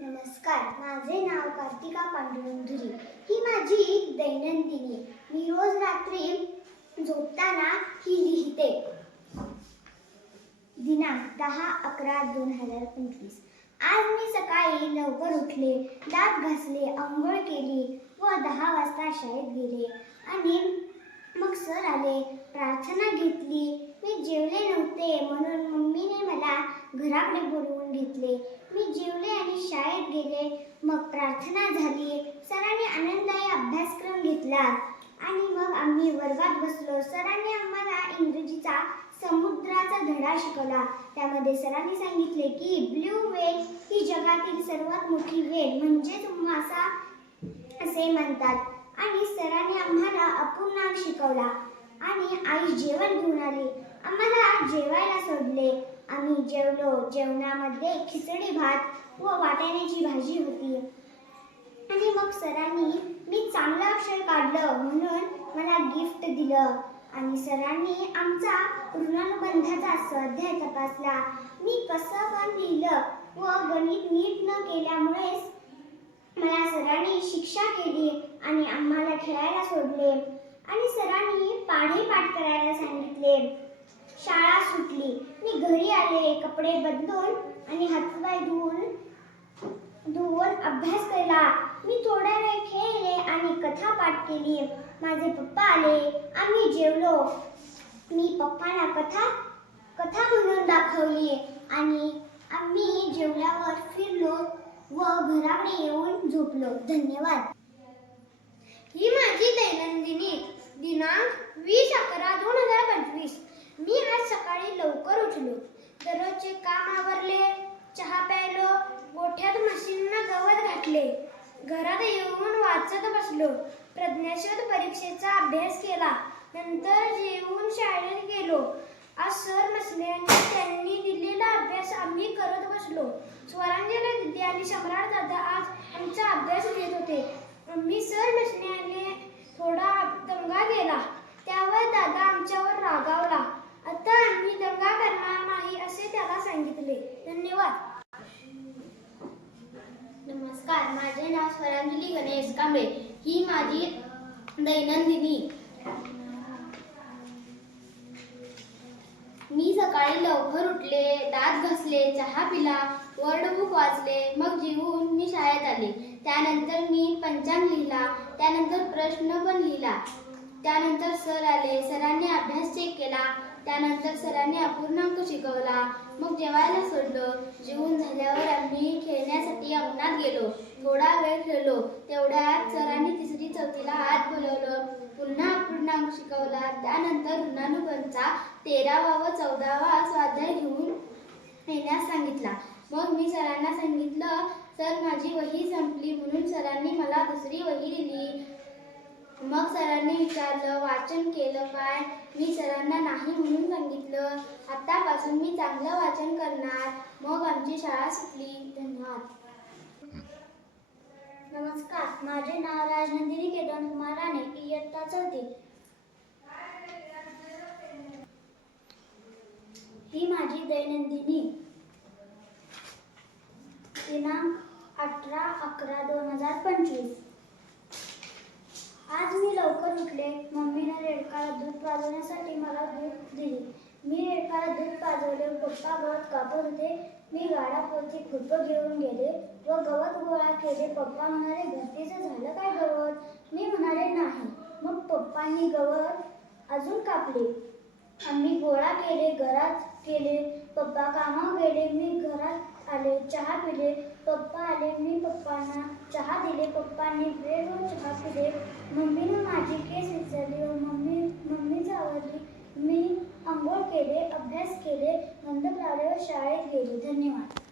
नमस्कार माझे नाव कार्तिका पांडुरंधुरी ही माझी दैनंदिनी मी रोज रात्री झोपताना ही लिहिते. दिनांक दहा अकरा दोन हजार पंचवीस. आज मी सकाळी लवकर उठले दात घासले आंघोळ केली व दहा वाजता शाळेत गेले. आणि मग सर आले प्रार्थना घेतली. मी जेवले नव्हते म्हणून मम्मीने मला घराकडे बोलवले. घेतले. मी जेवले आणि शाळेत गेले. मग प्रार्थना झाली. सरांनी आनंददायी अभ्यासक्रम घेतला. आणि मग आम्ही वर्गात बसलो. सरांनी आम्हाला इंग्रजीचा समुद्राचा धडा शिकवला. त्यामध्ये सरांनी सांगितले की ब्ल्यू वेल ही जगातील सर्वात मोठी वेल म्हणजेच मासा असे म्हणतात. आणि सरांनी आम्हाला अपूर्णांक शिकवला. आणि आई जेवण घेऊन आली. आम्हाला जेवायला सोडले. आम्ही जेवलो. जेवणामध्ये खिचडी भात व वाटाण्याची भाजी होती. आणि मग सरांनी मी चांगलं अक्षर काढलं म्हणून मला गिफ्ट दिलं. आणि सरांनी आमचा ऋणानुबंधाचा स्वाध्याय तपासला. मी कसं पण लिहिलं व गणित नीट न केल्यामुळेच मला सरांनी शिक्षा केली आणि आम्हाला खेळायला सोडले. आणि सरांनी पाढे पाठ करायला सांगितले. शाळा सुटली. मी घरी आले कपडे बदलून आणि हातपाय धुवून धुवून अभ्यास केला. मी थोडा वेळ खेळले आणि कथा पाठ केली. माझे पप्पा आले. आम्ही जेवलो. मी पप्पांना कथा कथा म्हणून दाखवली आणि आम्ही जेवल्यावर फिरलो व घराकडे येऊन झोपलो. धन्यवाद. ही माझी दैनंदिनी दिनांक वीस अकरा दोन हजार पंचवीस मी आज सकाळी लवकर उठलो. दररोजचे काम आवरले चहा प्यायलो गोठ्यात म्हशींना गवत घातले. घरात येऊन वाचत बसलो. प्रज्ञाशोध परीक्षेचा अभ्यास केला. नंतर जेवून शाळेत गेलो. आज सर नसल्याने त्यांनी दिलेला अभ्यास आम्ही करत बसलो. स्वरांजली दिदी आणि सम्राट दादा आज आमचा अभ्यास घेत होते. आम्ही सर नसल्याने थोडा दंगा गेला त्यावर दादा आमच्यावर राग आता आम्ही दंगा करणार नाही असे त्याला सांगितले धन्यवाद नमस्कार सरांजली गणेश कांबळे ही माझी दैनंदिनी. मी सकाळी लवकर उठले दात घासले चहा पिला वर्डबुक वाचले मग जेवून मी शाळेत आले. त्यानंतर मी पंचांग लिहिला त्यानंतर प्रश्न पण लिहिला. त्यानंतर सर आले सरांनी अभ्यास चेक केला त्यानंतर सरांनी अपूर्णांक शिकवला. मग जेवायला सोडलं. जेवून झाल्यावर आम्ही खेळण्यासाठी अंगणात गेलो. थोडा वेळ खेळलो तेवढ्यात सरांनी तिसरी चौथीला हात बोलवलं. पुन्हा पूर्णांक शिकवला. त्यानंतर ऋणानुबंधचा तेरावा व चौदावा स्वाध्याय घेऊन येण्यास सांगितला. मग मी सरांना सांगितलं सर माझी वही संपली म्हणून सरांनी मला दुसरी वही दिली. मग सरांनी विचारलं वाचन केलं काय? मी सरांना नाही म्हणून सांगितलं. आतापासून मी चांगलं वाचन करणार. मग आमची शाळा सुटली. धन्यवाद. नमस्कार माझे नाव राजनंदिनी केतन कुमार राणे इयत्ता चौथी. ही माझी दैनंदिनी. दिनांक अठरा अकरा दोन हजार पंचवीस. आज मी लवकर उठले मम्मीने रेडकाला दूध पाजवण्यासाठी मला दूध दिली. मी रेडकाला दूध पाजवले पप्पा गवत कापत होते मी गाडापोती खुरपं घेऊन गेले व गवत गोळा केले. पप्पा म्हणाले भरतीचं झालं काय गवत? मी म्हणाले नाही. मग पप्पांनी गवत अजून कापले. आम्ही गोळा केले घरात केले. पप्पा कामावर गेले मी घरात आले चहा पिले. पप्पा आले मी पप्पांना चहा दिले. पप्पांनी ब्रेडवर चहा पिले. मम्मीनं माझी केस विचारली व मम्मी मम्मीच आवडली मी आंघोळ केली. शाळेत गेलो. धन्यवाद.